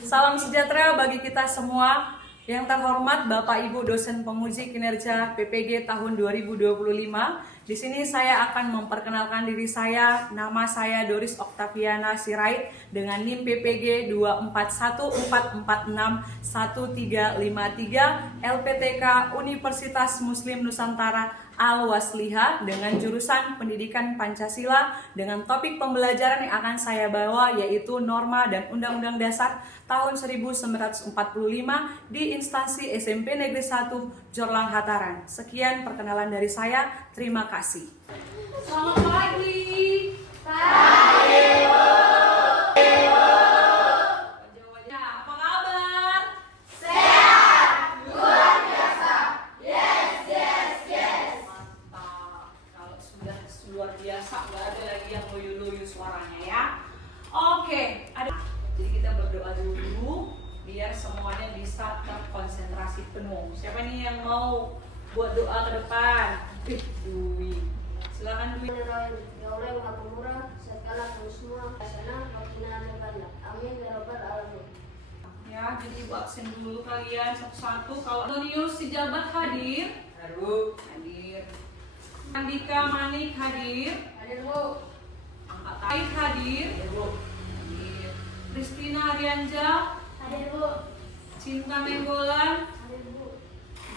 Salam sejahtera bagi kita semua. Yang terhormat Bapak Ibu dosen penguji kinerja PPG tahun 2025. Di sini saya akan memperkenalkan diri saya. Nama saya Doris Oktaviana Sirait dengan NIM PPG 2414461353 LPTK Universitas Muslim Nusantara Al-Wasliha dengan jurusan Pendidikan Pancasila dengan topik pembelajaran yang akan saya bawa yaitu Norma dan Undang-Undang Dasar tahun 1945 di instansi SMP Negeri 1 Jorlang Hataran. Sekian perkenalan dari saya, terima kasih. Selamat pagi. Pagi, Bu. Apa kabar? Sehat, luar biasa. Yes. Mantap. Kalau sudah luar biasa, nggak ada lagi yang loyo-loyo suaranya ya. Oke, jadi kita berdoa dulu biar semuanya bisa terkonsentrasi penuh. Siapa nih yang mau buat doa ke depan? Dwi. Silakan Dwi. Ya Allah yang Maha Pemurah, segala semua hasanah wakina adzabannar. Amin ya rabbal alamin. Ya, jadi ibu absen dulu kalian satu-satu. Kalau Antonius si jabat hadir. Hadir. Andika Manik hadir. Hadir, Bu. Angkat Tait hadir. Hadir. Kristina Arianja. Hadir, Bu. Cinta Menggolan. Hadir, Bu.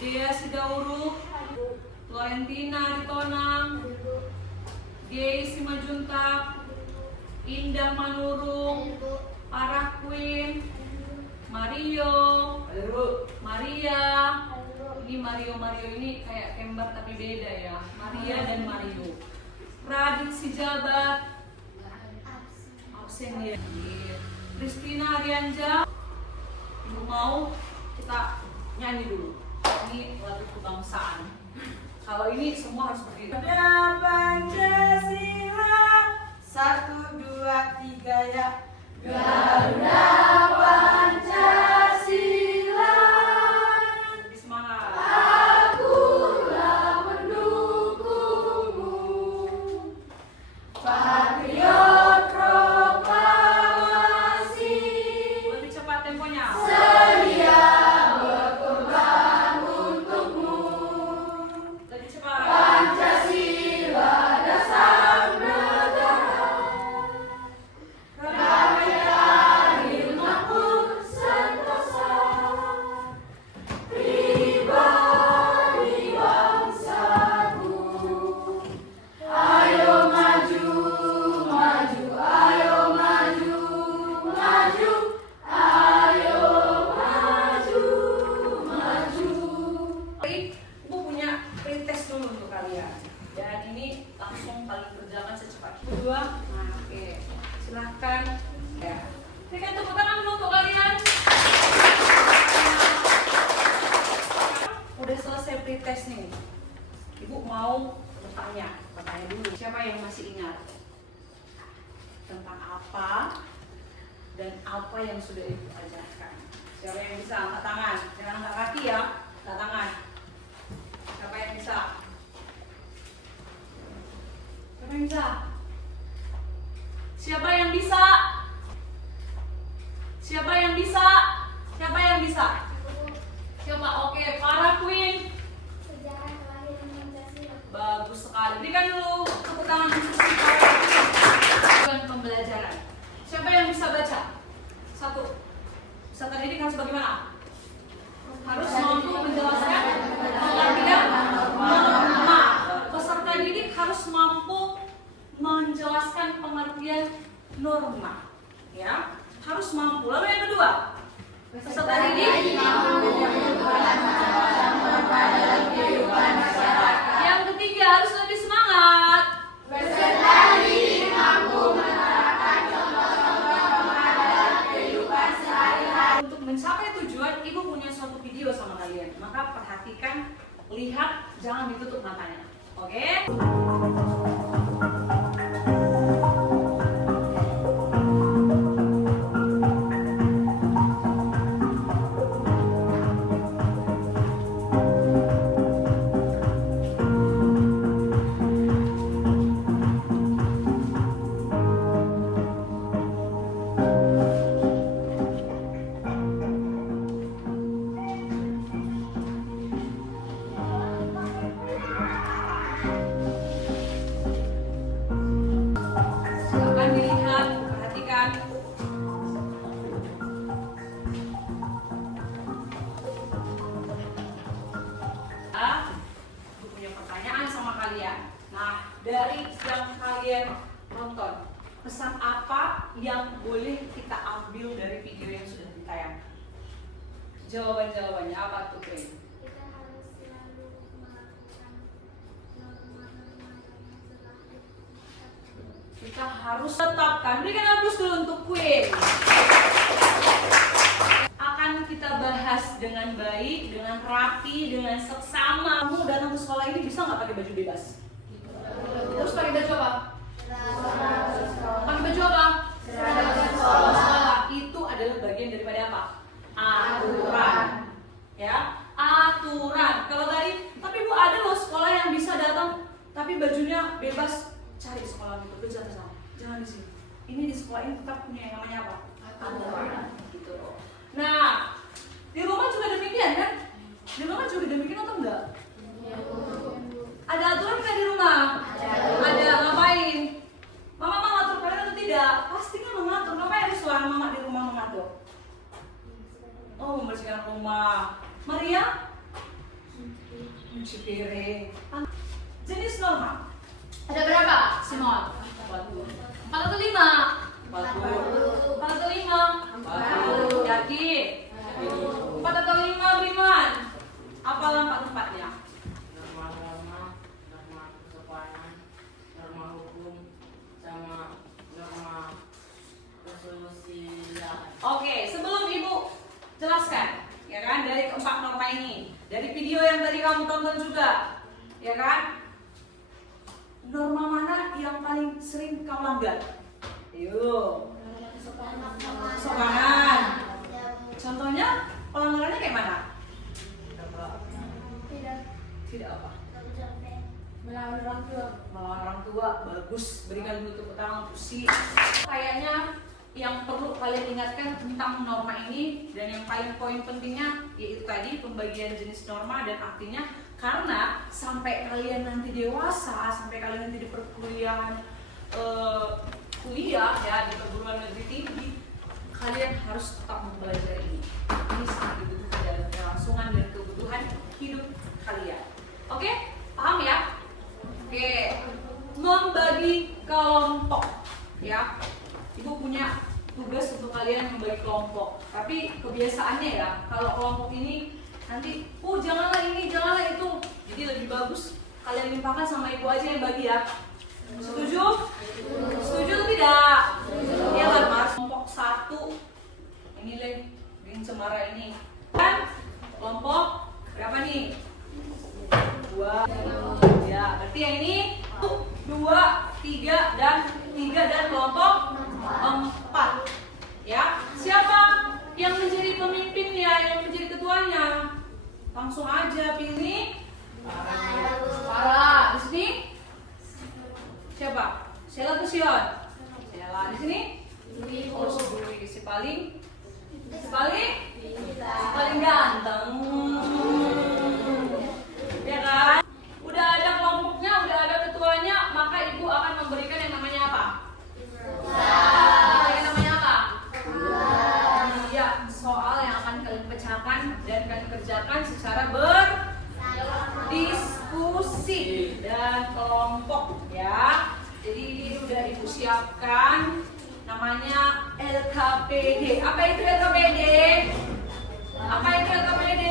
Dea Sidauruk. Hadir, Bu. Florentina Aritonang. Hadir, Bu. Gay Simajuntak. Hadir, Bu. Indah Manurung. Hadir, Bu. Parah Queen. Hadir, Bu. Mario. Maria. Hadir, Bu. Ini Mario ini kayak kembar tapi beda ya. Maria dan Mario. Radit Sijabat. Absen dia. Kristina Arianja. Ibu mau kita nyanyi dulu. Ini lagu kebangsaan. Kalau ini semua harus berdiri. Ada Pancasila 1, 2, 3 ya. Garuda Pancasila, Lebih semangat. akulah mendukungmu. Patriot proklamasi, Lebih cepat temponya. sedia berkorban untukmu. Lebih cepat. Pancasila dasar negara, damai adil makmur sentosa, pribadi bangsaku. Ayo maju, maju, ayo maju, maju, ayo maju, maju. Baik, Ibu punya pretest dulu untuk kalian. Dan ini langsung kalian kerjakan secepatnya. Kedua, nah oke. Silahkan. Ya. Berikan tepuk tangan dulu untuk kalian. Udah selesai pretest nih. Ibu mau bertanya dulu. Siapa yang masih ingat tentang apa dan apa yang sudah Ibu ajarkan? Siapa yang bisa angkat tangan? Jangan angkat kaki ya, angkat tangan. Siapa yang bisa? Siapa yang bisa? Siapa yang bisa? Siapa yang bisa? Siapa yang bisa? Siapa? Oke, para Queen. Sejarah kelahiran Pancasila. Bagus sekali. Berikan dulu tepuk tangan khusus dan pembelajaran. Siapa yang bisa baca? Satu. Peserta didik harus bagaimana? Harus mampu menjelaskan pengertian norma. Peserta didik harus mampu menjelaskan pengertian norma. Ya, harus mampu. Lalu yang kedua, peserta didik yang ketiga harus lebih semangat. Peserta didik mampu menerapkan contoh-contoh dalam kehidupan sehari-hari. Untuk mencapai tujuan, Ibu punya suatu video sama kalian. Maka perhatikan, lihat, jangan ditutup matanya. Oke? yang boleh kita ambil dari video yang sudah ditayangkan? Jawabannya apa tuh, Kay? Kita harus selalu melakukan norma-norma yang telah ditetapkan. Kita harus tetapkan. Berikan aplaus dulu untuk Queen. Akan kita bahas dengan baik, dengan rapi, dengan seksama. Kamu datang ke sekolah ini bisa nggak pakai baju bebas? Terus pakai baju apa? Pakai baju apa? Sekolah. Itu adalah bagian daripada apa? Aturan. Ya, aturan. Kalau tadi, tapi Bu ada loh sekolah yang bisa datang tapi bajunya bebas. Cari sekolah itu, kerja sama. Jangan di sini. Ini di sekolah ini tetap punya yang namanya apa? Aturan. Gitu loh. Nah, di rumah juga demikian kan? Di rumah juga demikian atau enggak? Ada aturan nggak di rumah? Ada. Ngapain? Mama mengatur kalian atau tidak? Pastinya mengatur. Ngapain ada suara mama di rumah mengatur? Oh, membersihkan rumah. Maria? Cuci piring. Jenis norma. Ada berapa, Simon? 40. 4 atau 5? 40. 4 atau 5? 40. Yakin? 4 atau 5, Biman? Apalah 4-4-nya? Norma-norma, norma kesopanan, norma hukum, sama norma kesusilaan. Oke, sebelum Ibu jelaskan, ya kan, dari keempat norma ini, dari video yang tadi kamu tonton juga, ya kan, norma mana yang paling sering kamu langgar? Yuk, kesopanan. Contohnya pelanggarannya kayak mana? Tidak apa? Melawan orang tua. Melawan orang tua, bagus. Berikan dulu tepuk tangan untuk si. Kayaknya yang perlu kalian ingatkan tentang norma ini dan yang paling poin pentingnya yaitu tadi pembagian jenis norma dan artinya, karena sampai kalian nanti dewasa, sampai kalian nanti di perkuliahan kuliah ya di perguruan negeri tinggi, kalian harus tetap mempelajari ini. Ini sangat dibutuhkan dalam kelangsungan dan kebutuhan hidup kalian. Oke, paham ya? Oke, membagi kelompok ya. Ibu punya tugas untuk kalian membagi kelompok. Tapi kebiasaannya ya, kalau kelompok ini nanti, janganlah ini, janganlah itu. Jadi lebih bagus kalian limpahkan sama ibu aja yang bagi ya. Setuju? Setuju atau tidak? Ya kan, Mas? Kelompok 1 ini leh, green cemara ini. Dan kelompok berapa nih? 2. Ya, berarti yang ini 2, 3 dan kelompok 4. Ya, siapa yang menjadi pemimpinnya, yang menjadi ketuanya? Langsung aja pilih. Farah. Di sini siapa? Sheila atau Sion? Sheila. Di sini? Oh, si paling ganteng. Ya kan? Udah ada kelompoknya, udah ada ketuanya, maka ibu akan memberikan yang namanya apa? Yang namanya apa? Ya, soal yang akan kalian pecahkan dan kalian kerjakan secara berdiskusi dan kelompok ya. Jadi ini udah ibu siapkan namanya LKPD. Apa itu LKPD? Apa itu LKPD?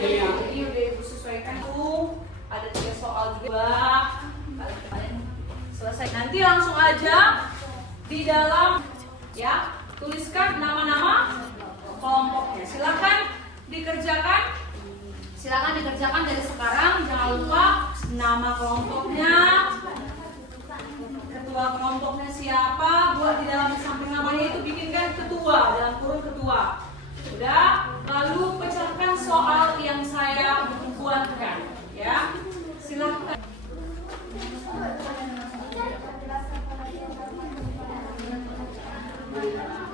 Ini udah ibu sesuaikan tuh. Ada 3 soal juga. Kalian selesai. Nanti langsung aja di dalam ya tuliskan nama-nama kelompoknya. Silakan dikerjakan. Silakan dikerjakan dari sekarang. Jangan lupa nama kelompoknya, ketua kelompoknya siapa, buat di dalam samping namanya itu bikinkan ketua, dalam kurung ketua. Udah, lalu pecahkan soal yang saya buatkan, ya. Silakan.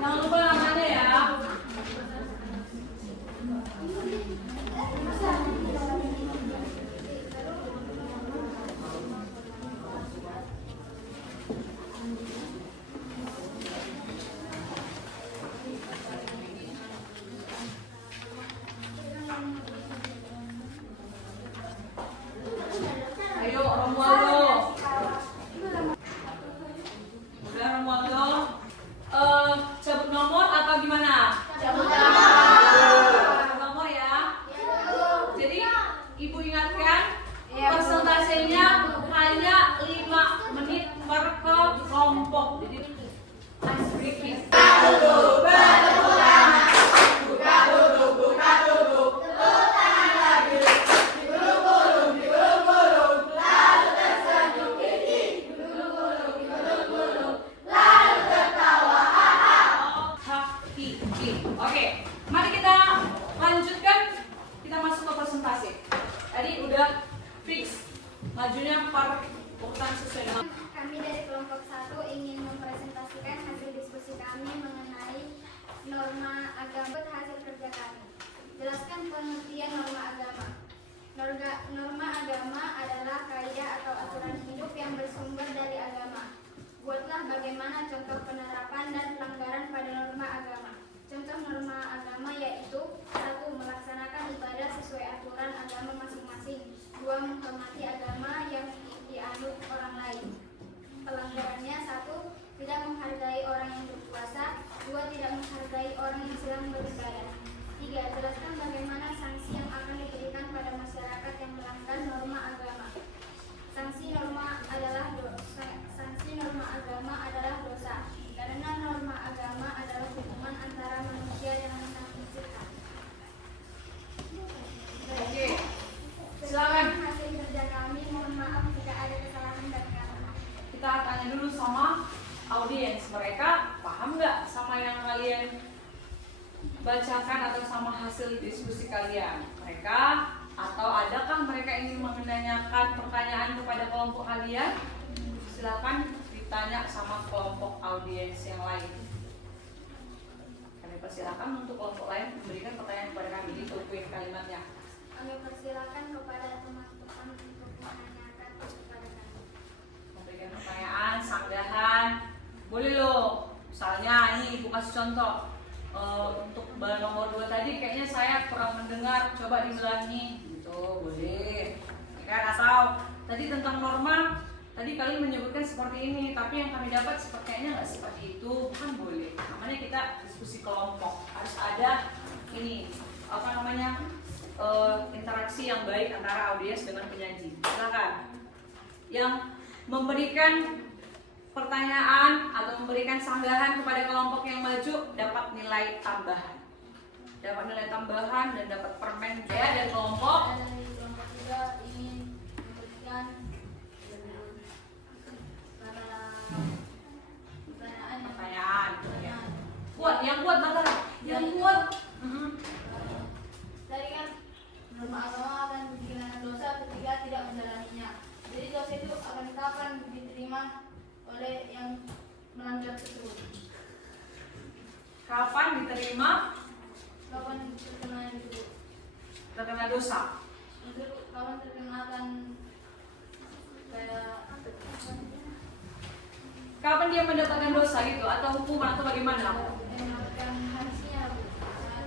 Jangan lupa namanya ya. Oke, mari kita lanjutkan. Kita masuk ke presentasi. Tadi udah fix majunya per urutan sesuai dengan. Kami dari kelompok 1 ingin mempresentasikan hasil diskusi kami mengenai norma agama hasil kerja kami. Jelaskan pengertian norma agama. Norma agama adalah kaidah atau aturan hidup yang bersumber dari agama. Buatlah bagaimana contoh penerapan dan pelanggaran pada norma agama. Contoh norma agama yaitu 1. Melaksanakan ibadah sesuai aturan agama masing-masing. 2. Menghormati agama yang dianut orang lain. Pelanggarannya 1. Tidak menghargai orang yang berpuasa. 2. Tidak menghargai orang yang sedang beribadah. 3. Jelaskan bagaimana sanksi yang akan diberikan pada masyarakat yang melanggar norma agama. Sanksi norma agama adalah dosa, karena norma agama adalah hubungan antara manusia dengan Sang Pencipta. Oke, silakan. Hasil kerja kami, mohon maaf jika ada kesalahan dari kami. Kita tanya dulu sama audiens, mereka paham nggak sama yang kalian bacakan atau sama hasil diskusi kalian? Mereka atau adakah mereka ingin menanyakan pertanyaan kepada kelompok kalian? Silakan ditanya sama kelompok audiens yang lain. Kami persilakan untuk kelompok lain memberikan pertanyaan kepada kami. Ditungguin kalimatnya. Kami persilakan kepada teman-teman untuk menanyakan kepada kami. Memberikan pertanyaan, sanggahan, boleh loh. Misalnya ini ibu kasih contoh. Untuk nomor 2 tadi kayaknya saya kurang mendengar, coba diulangi gitu, boleh ya kan? Atau tadi tentang norma, tadi kalian menyebutkan seperti ini, tapi yang kami dapat kayaknya nggak seperti itu, kan boleh. Namanya kita diskusi kelompok, harus ada ini apa namanya interaksi yang baik antara audiens dengan penyaji. Silakan yang memberikan pertanyaan atau memberikan sanggahan kepada kelompok yang maju dapat nilai tambahan. Dapat nilai tambahan dan dapat permen ya dari kelompok. Dari kelompok 3 ingin memberikan Pertanyaan. Kuat, yang kuat Batara. Yang kuat. Tadi kan norma agama akan dikenakan dosa ketika tidak menjalaninya. Jadi dosa itu akan kapan diterima oleh yang melanggar tersebut? Kapan diterima? Kapan terkena itu? Terkena dosa. Untuk kapan terkenakan kayak Kapan dia mendapatkan dosa gitu atau hukuman atau bagaimana? mendapatkan harusnya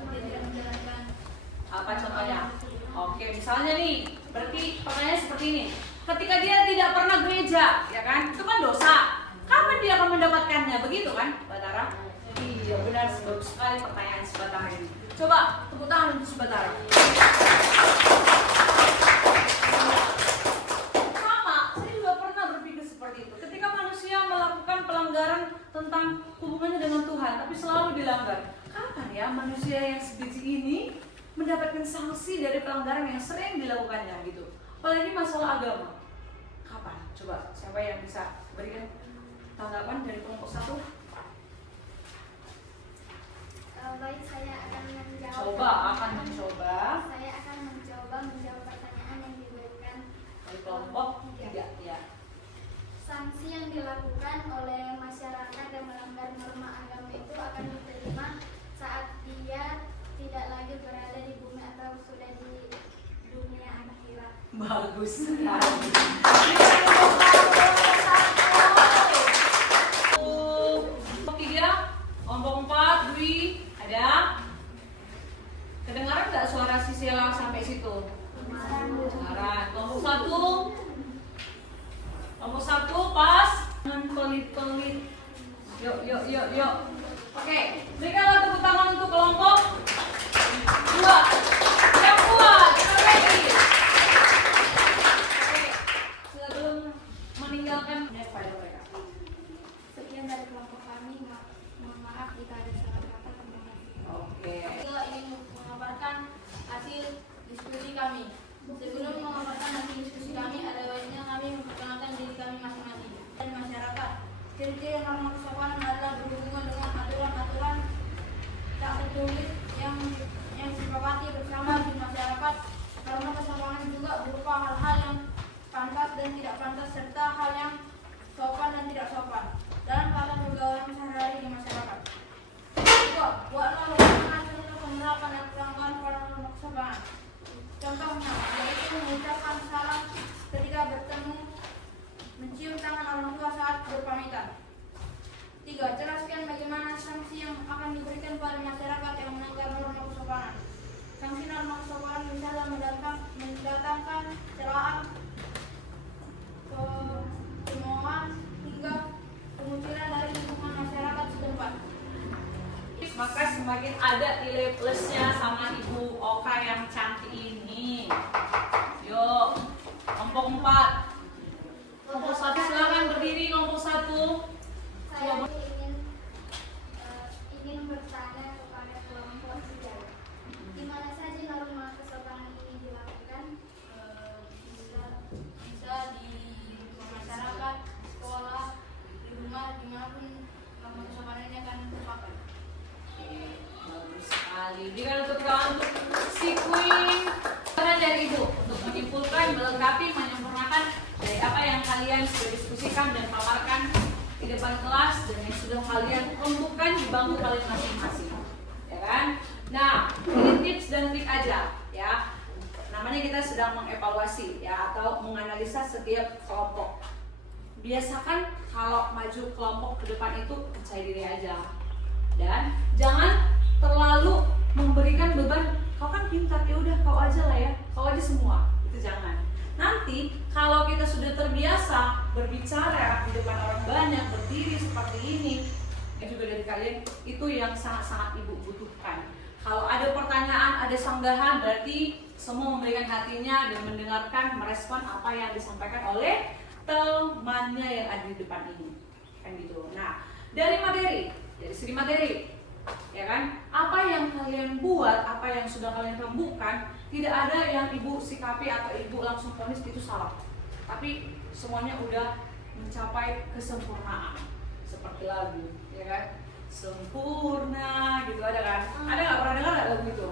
dia tidak menjalankan. Apa contohnya? Oke, misalnya nih, berarti pertanyaan seperti ini. Ketika dia tidak pernah gereja, ya kan? Itu kan dosa. Kapan dia akan mendapatkannya? Begitu kan, Batara? Iya, benar, bagus sekali pertanyaan Sebatara ini. Coba tepuk tangan untuk Sebatara. Sama, saya juga pernah berpikir seperti itu. Ketika manusia melakukan pelanggaran tentang hubungannya dengan Tuhan, tapi selalu dilanggar. Kapan ya manusia yang sebiji ini mendapatkan sanksi dari pelanggaran yang sering dilakukannya gitu? Apalagi masalah agama. Kapan? Coba siapa yang bisa berikan tanggapan dari kelompok 1? Baik, saya akan menjawab. Saya akan mencoba menjawab pertanyaan yang diberikan dari kelompok 3 ya. Sanksi yang dilakukan oleh masyarakat yang melanggar norma agama itu akan diterima saat dia tidak lagi berada di bumi atau sudah di dunia akhirat. Bagus sekali. Kelompok 4, Dwi, ada? Kedengaran nggak suara Sisela sampai situ? Kedengaran. Kelompok 1 pas. Jangan pelit-pelit. Yuk. Oke, berikanlah tepuk tangan untuk kelompok 2. Yang kuat, ready. Oke, sebelum meninggalkan pada mereka. Sekian dari kelompok kami. Mohon maaf jika ada salah kata atau Oke. Kita ingin memaparkan hasil diskusi kami. Sebelum memaparkan hasil diskusi kami, ada baiknya kami memperkenalkan diri kami masing-masing dan masyarakat. Ciri-ciri norma kesopanan adalah berhubungan dengan berpamitan. 3. Jelaskan bagaimana sanksi yang akan diberikan pada masyarakat yang melanggar norma kesopanan. Sanksi norma kesopanan misalnya mendatangkan celaan, kemauan, hingga pengucilan dari lingkungan masyarakat setempat. Maka semakin ada nilai plusnya sama Ibu Oka yang cantik ini. Yuk, kelompok 4. Kelompok 1 silakan berdiri, kelompok 1. Saya ingin bertanya kepada kelompok 3. Di mana saja norma kesopanan ini dilakukan? Bisa di masyarakat, sekolah, di rumah, dimanapun norma kesopanan ini akan terpakai. Bagus sekali. Berikan untuk kawan untuk si Queen. Peran dari Ibu untuk menyimpulkan, melengkapi, menyempurnakan dari apa yang kalian sudah diskusikan dan paparkan di depan kelas dan yang sudah kalian kumpulkan di bangku kalian masing-masing, ya kan? Nah, ini tips dan trik aja, ya. Namanya kita sedang mengevaluasi, ya, atau menganalisa setiap kelompok. Biasakan kalau maju kelompok ke depan itu percaya diri aja, dan jangan terlalu memberikan beban. Kau kan pintar, ya udah kau aja lah ya, kau aja semua. Itu jangan. Nanti kalau kita sudah terbiasa berbicara di depan orang banyak, berdiri seperti ini, juga dari kalian itu yang sangat-sangat Ibu butuhkan. Kalau ada pertanyaan, ada sanggahan, berarti semua memberikan hatinya dan mendengarkan, merespon apa yang disampaikan oleh temannya yang ada di depan ini, kan gitu. Nah, dari segi materi, ya kan? Apa yang kalian buat, apa yang sudah kalian rembukan, tidak ada yang Ibu sikapi atau Ibu langsung vonis itu salah. Tapi semuanya udah mencapai kesempurnaan. Seperti lagu, ya kan? Sempurna gitu ada kan? Ada nggak pernah dengar nggak lagu itu?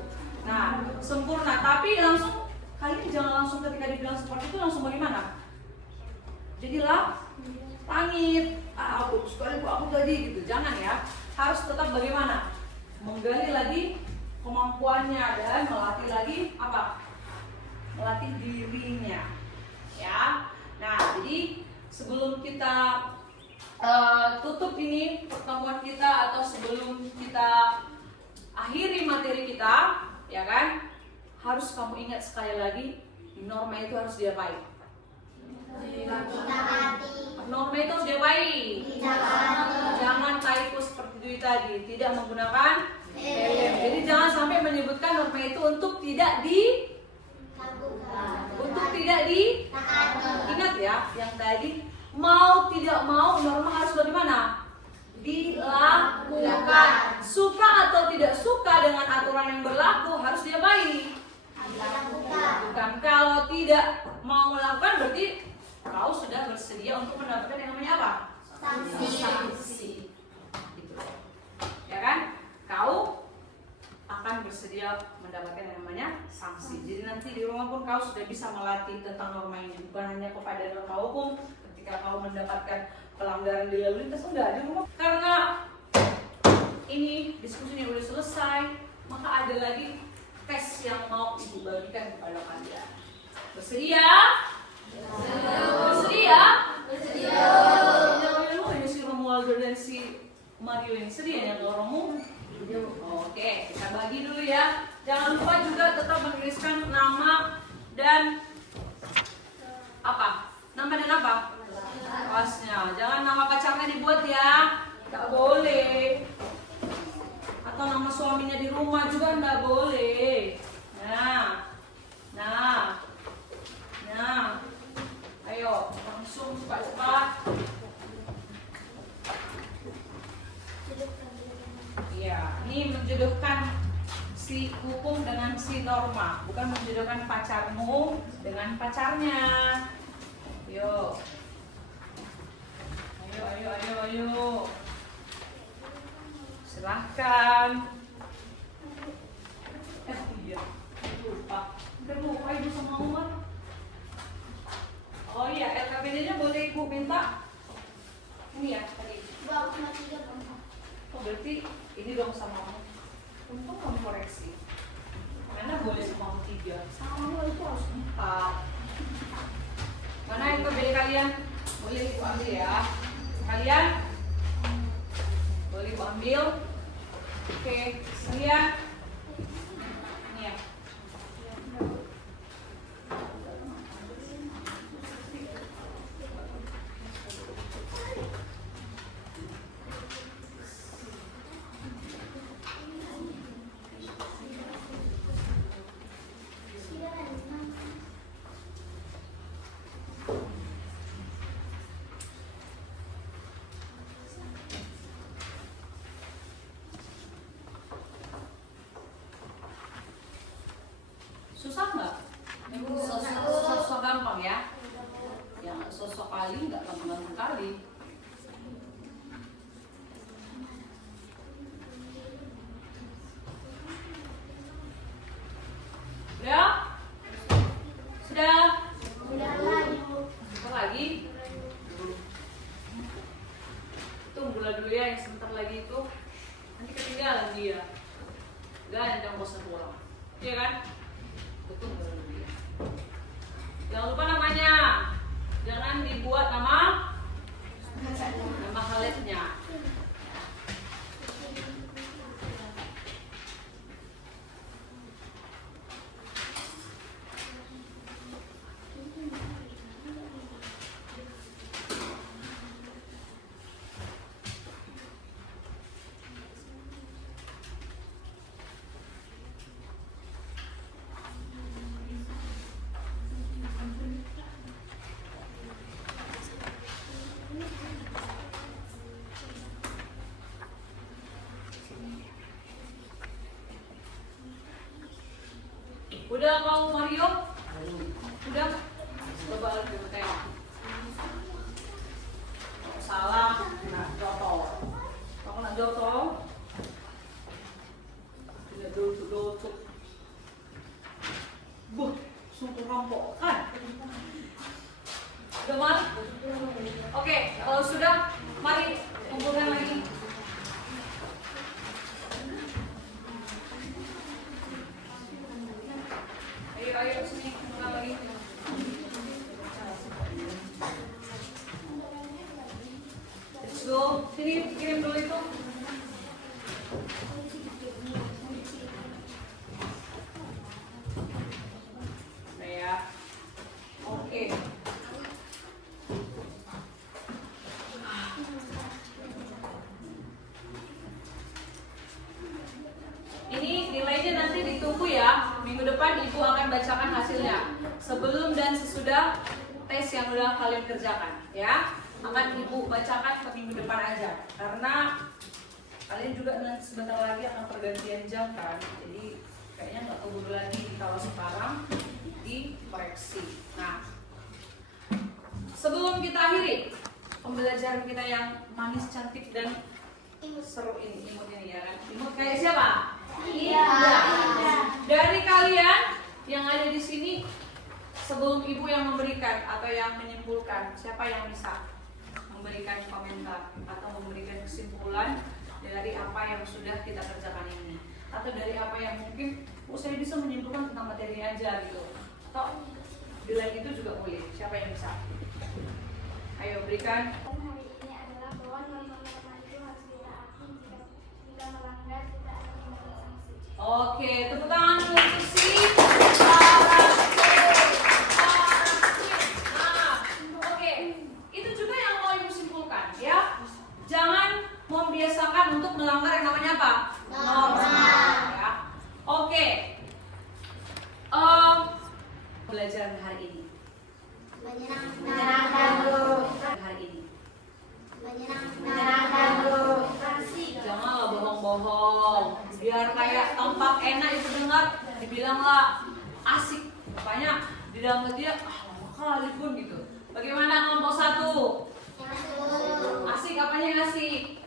Nah, sempurna. Tapi langsung kalian jangan langsung ketika dibilang seperti itu langsung bagaimana? Jadilah pangit. Aku sekali aku tadi gitu. Jangan ya. Harus tetap bagaimana? Menggali lagi kemampuannya dan melatih lagi apa? Melatih dirinya, ya. Nah, jadi sebelum kita tutup ini pertemuan kita atau sebelum kita akhiri materi kita, ya kan? Harus kamu ingat sekali lagi, norma itu harus diapain? Norma itu harus diapain? Jangan typo seperti itu tadi, tidak menggunakan helm. Jadi jangan sampai menyebutkan norma itu untuk tidak ingat ya, yang tadi mau tidak mau norma harus bagaimana? Dilakukan. Suka atau tidak suka dengan aturan yang berlaku harus diapain? Dilakukan. Kalau tidak mau melakukan berarti kau sudah bersedia untuk mendapatkan yang namanya apa? Sanksi. Gitu. Ya kan? Kau akan bersedia mendapatkan yang namanya sanksi. Jadi nanti di rumah pun kau sudah bisa melatih tentang norma ini, bukan hanya kepada norma hukum. Ketika kau mendapatkan pelanggaran di lalu lintas, enggak di rumah. Karena ini diskusinya udah selesai, maka ada lagi tes yang mau Ibu bagikan kepada kalian. Bersedia? Bersedia? Ini si Romualdo dan si Mario yang sedia ya kalau Romu? Oke, kita bagi dulu ya. Jangan lupa juga tetap menuliskan nama dan apa? Nama dan apa? Kelasnya. Jangan nama pacarnya dibuat ya. Nggak boleh. Atau nama suaminya di rumah juga nggak boleh. Nah. Ayo, langsung cepat-cepat. Iya, ini menjodohkan si hukum dengan si norma, bukan menjodohkan pacarmu dengan pacarnya. Ayo. Silahkan. Iya, lupa. Udah lupa Ibu sama Umar. Oh iya, LKPD-nya boleh Ibu minta? Ini ya tadi. Oh berarti ini dong sama kamu. Untung kamu koreksi. Karena boleh sama kamu 3. Sama kamu itu harus 4. Mana LKPD kalian? Boleh Ibu ambil ya. Kalian boleh Ibu ambil. Oke, lihat. Ini ya. Susah nggak? Sosok gampang ya? Yang sosok kali nggak gampang kali. Sudah? Sudah? Apa lagi? Tunggu dulu ya, yang sebentar lagi itu nanti ketinggalan dia. Jangan jangan bosan pulang, iya kan? Betul dulu ya. Jangan lupa namanya, jangan dibuat nama haletnya. Udah mau Mario? Udah? Coba lagi tengok. Salah, nah jatuh. Kalau nak jatuh, tidak duduk. Buh, sungguh rampok kan? Udah mal? Oke, kalau sudah, mari kumpulkan lagi. Ayo sini, kumpulkan lagi. Let's go. Sini, kirim dulu itu. Nah ya. Oke. Ini nilainya nanti ditunggu ya. Minggu depan Ibu akan bacakan hasilnya. Sebelum dan sesudah tes yang udah kalian kerjakan ya. Akan Ibu bacakan ke minggu depan aja. Karena kalian juga nanti sebentar lagi akan pergantian jam kan. Jadi kayaknya nggak keburu lagi kalau sekarang dikoreksi. Nah, sebelum kita akhiri pembelajaran kita yang manis, cantik dan seru ini, imut ini ya kan. Imut kayak siapa? Iya. Dari kalian yang ada di sini, sebelum Ibu yang memberikan atau yang menyimpulkan, siapa yang bisa memberikan komentar atau memberikan kesimpulan dari apa yang sudah kita kerjakan ini, atau dari apa yang mungkin saya bisa menyimpulkan tentang materi aja gitu, atau di lain itu juga boleh. Siapa yang bisa? Ayo berikan. Hari ini adalah bahwa norma-norma itu harus ditaati, jika melanggar kita akan mendapat sanksi. Oke, tepuk tangan untuk si oke, itu juga yang mau Ibu simpulkan ya. Jangan membiasakan untuk melanggar yang namanya apa? Norma. Ya. Oke. Pelajaran hari ini. Menyenangkan, Bu. Hari ini. Menyenangkan, Bu. Janganlah bohong-bohong. Biar kayak tampak enak itu dengar, dibilanglah asik. Makanya di dalam hati dia, lama kali pun gitu. Bagaimana kelompok 1? Asik apanya yang asik?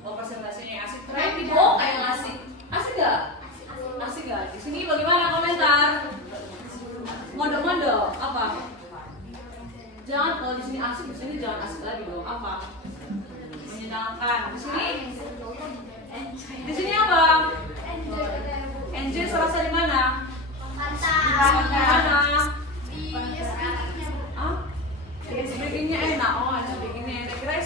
Oh, presentasinya yang asik. Keren di bawah kayak asik. Asik gak? Asik gak? Di sini bagaimana komentar? Mondok-mondok apa? Jangan kalau di sini asik, di sini jangan asik lagi dong. Apa? Menyenangkan. Di sini? Di sini apa? Enjoy serasa di mana? Di mana? Hah? Bikinnya enak. Oh, ada bikinnya enak. Kira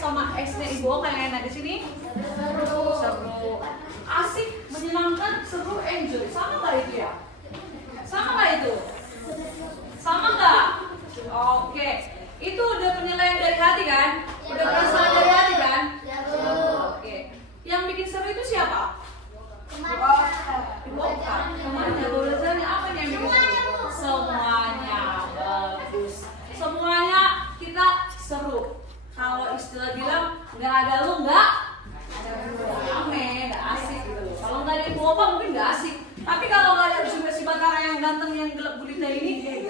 opa mungkin nggak asik. Tapi kalau nggak ada juga si Batara yang ganteng yang gelap gulita ini,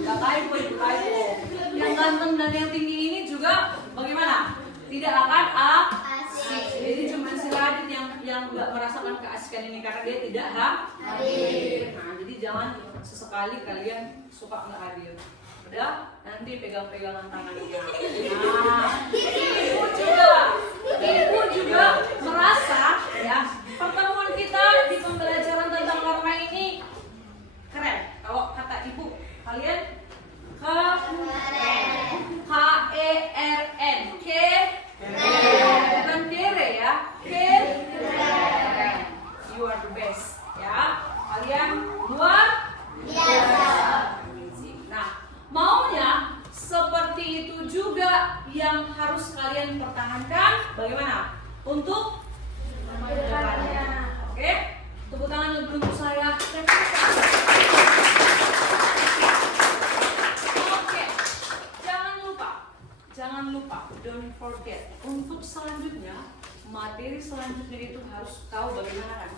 nggak typo itu typo. Yang ganteng dan yang tinggi ini juga bagaimana? Tidak akan asik. Jadi cuma si Radit yang nggak merasakan keasikan ini karena dia tidak hadir. Nah, jadi jangan sesekali kalian suka nggak hadir. Udah, nanti pegang-pegangan tangannya. Nah, ibu juga merasa ya pertemuan kita di pembelajaran tentang norma ini keren. Kalau kata ibu, kalian KERN, bukan kere ya, keren. You are the best, ya. Kalian luar biasa. Nah, maunya seperti itu juga yang harus kalian pertahankan. Bagaimana? Untuk depannya. Oke? Tepuk tangan untuk saya. Oke. Jangan lupa, don't forget. Untuk selanjutnya, materi selanjutnya itu harus tahu bagaimana kan?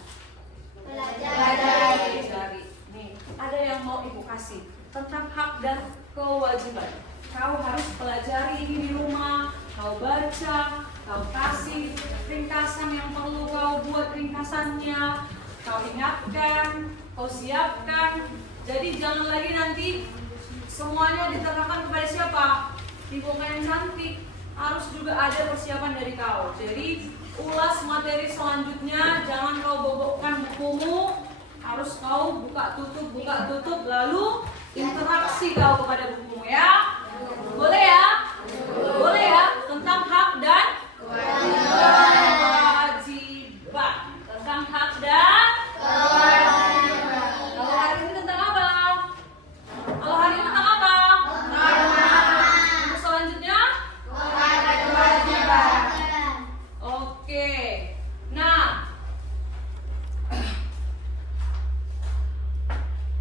Pelajari. Nih, ada yang mau ibu kasih tentang hak dan kewajiban. Kau harus pelajari ini di rumah. Kau baca, kau kasih ringkasan yang perlu kau buat ringkasannya. Kau ingatkan, kau siapkan. Jadi jangan lagi nanti semuanya diterapkan kepada siapa? Ibu yang cantik. Harus juga ada persiapan dari kau. Jadi ulas materi selanjutnya, jangan kau bobokkan bukumu. Harus kau buka tutup, lalu interaksi kau kepada bukumu ya. Boleh ya? Boleh ya? Tentang hak dan kewajiban. Tentang hak dan kewajiban. Kalau hari ini tentang apa? Kalau hari ini tentang apa? Untuk selanjutnya? Kewajiban. Oke. Nah,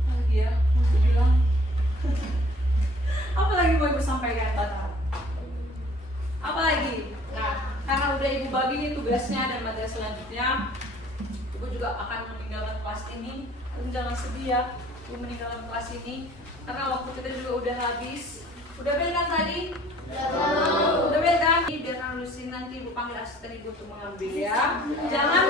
lagi ya, mau bilang. Apa lagi mau ibu sampaikan, Batara? Apa lagi? Nah, karena udah ibu bagi nih tugasnya dan materi selanjutnya, ibu juga akan meninggalkan kelas ini. Ibu jangan sedih ya, ibu meninggalkan kelas ini karena waktu kita juga udah habis. Udah bel kan tadi? Udah bel kan? Biar lusin nanti ibu panggil asisten ibu untuk mengambil ya. Jangan